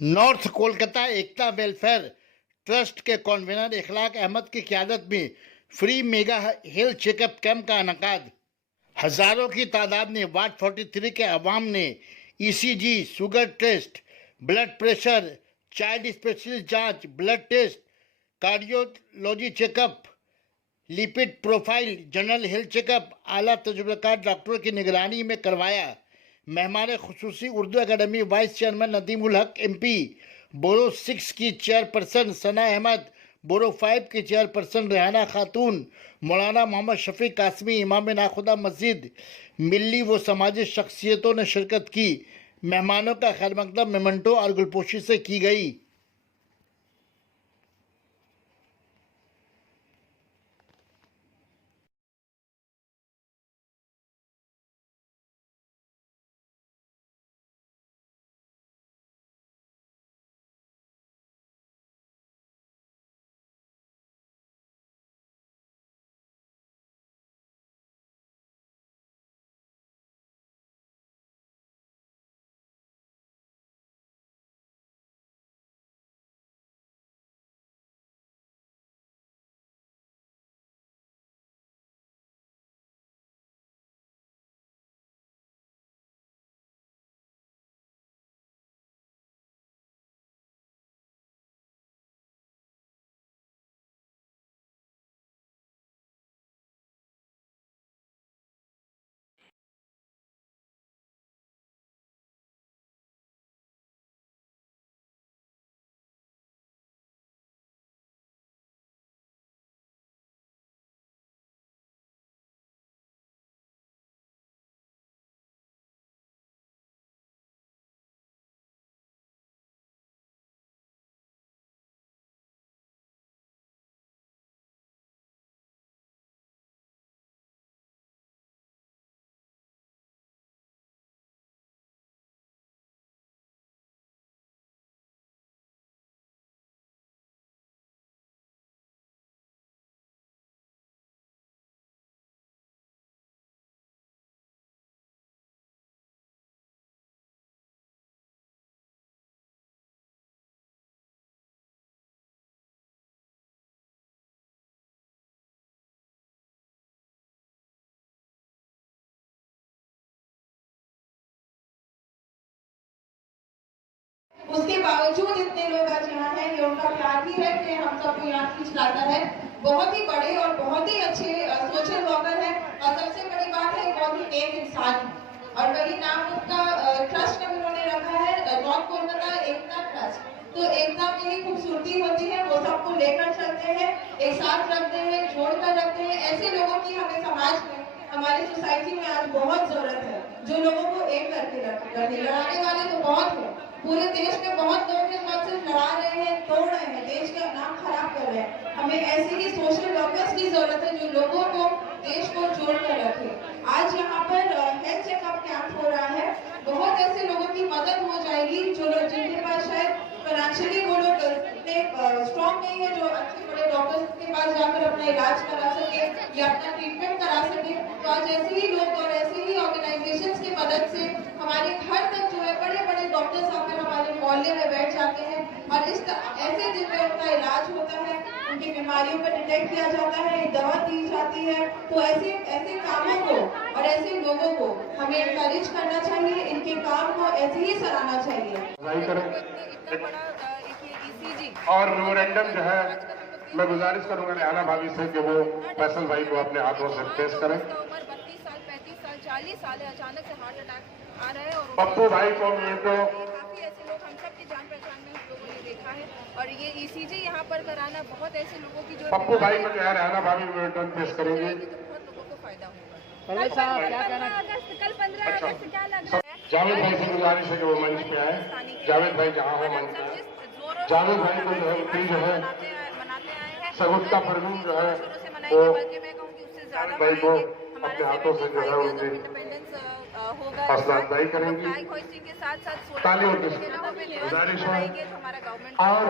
North Kolkata एकता welfare trust के convener इखलाक अहमद की क़यादत में free mega health checkup camp का इनेकाद। हजारों की तादाद में वार्ड 43 के अवाम ने ECG, sugar test, blood pressure, child specialist जांच, blood test, cardiology checkup, lipid profile, general health checkup आला तजुर्बेकार डॉक्टरों की निगरानी में करवाया। मेहमान खुसूसी Urdu academy vice chairman Nadeem ul Haq MP, बोरो 6 की चेयरपर्सन सना अहमद, बोरो 5 की चेयरपर्सन रेहाना खातून, मौलाना मोहम्मद शफीक कासमी, इमाम नाखुदा मस्जिद, मिली व समाजी शख्सियतों ने शिरकत की। मेहमानों का खैर मकदम मेमेंटो और गुलपोशी से की गई। उसके बावजूद इतने लोग आज यहाँ हैं, ये उनका प्यार ही है कि हम सबको यहाँ खींच लाता है। बहुत ही बड़े और बहुत ही अच्छे सोशल वर्कर है और सबसे बड़ी बात है बहुत ही नेक इंसान है। और वही नाम उनका ट्रस्ट का उन्होंने रखा है नॉर्थ कोलकाता एकता ट्रस्ट। तो एकता में ही खूबसूरती होती है, वो सबको लेकर चलते हैं, एक साथ रखते हैं, जोड़कर रखते हैं। ऐसे लोगों की हमें समाज में, हमारी सोसाइटी में आज बहुत जरूरत है जो लोगों को एक करके रखे। लड़ाने वाले तो बहुत है, पूरे देश में बहुत लोग हैं जो सिर्फ लड़ा रहे हैं, तोड़ रहे हैं, देश का नाम खराब कर रहे हैं। हमें ऐसे ही सोशल वर्कर्स की जरूरत है जो लोगों को, देश को जोड़ कर रखे। आज यहाँ पर हेल्थ चेकअप कैंप हो रहा है। बहुत ऐसे लोगों की मदद हो जाएगी जो लोग, जिनके पास शायद फाइनेंशियली वो लोग स्ट्रॉन्ग नहीं है, जो अच्छे बड़े डॉक्टर्स के पास जाकर अपना इलाज करा सके या अपना ट्रीटमेंट करा सके। तो आज ऐसे ही लोग और ऐसे ही ऑर्गेनाइजेशंस की मदद से हमारे घर तक जो है बड़े बड़े डॉक्टर्स आकर हमारे मोहल्ले में बैठ जाते हैं और ऐसे दिन में उनका इलाज होता है, उनकी बीमारियों को डिटेक्ट किया जाता है, दवा दी जाती है। तो ऐसे कामों को और ऐसे लोगों को हमें एनकरेज करना चाहिए, इनके काम को ऐसे ही सराहना चाहिए। और मेमोरेंडम जो है मैं गुजारिश करूंगा रेहाना भाभी से कि वो फैसल भाई को अपने हाथों से पेश करें। 32 साल 35 साल 40 साल है, अचानक से हार्ट अटैक आ रहा है और पप्पू भाई को ये तो काफी ऐसे लोग हम सब की जान पहचान में हम लोगों ने देखा है। और ये ECG यहाँ पर कराना बहुत ऐसे लोगों की जो पप्पू भाई को जो है रेहाना भाभी मेमोरेंडम पेश करेंगे। बहुत लोगों को फायदा होगा। कल 15 अगस्त क्या लग रहा है? जावेद भाई से गुजारिश है कि वो मंच पे आए। जावेद भाई जहाँ हो मंच पे, जावेद भाई को जो है उत्तरी जो है सगुफ्ता परवीन जो है वो जावेद भाई को अपने हाथों से जो है उनकी हौसला अफजाई करेंगी। तालियों की गुजारिश है। और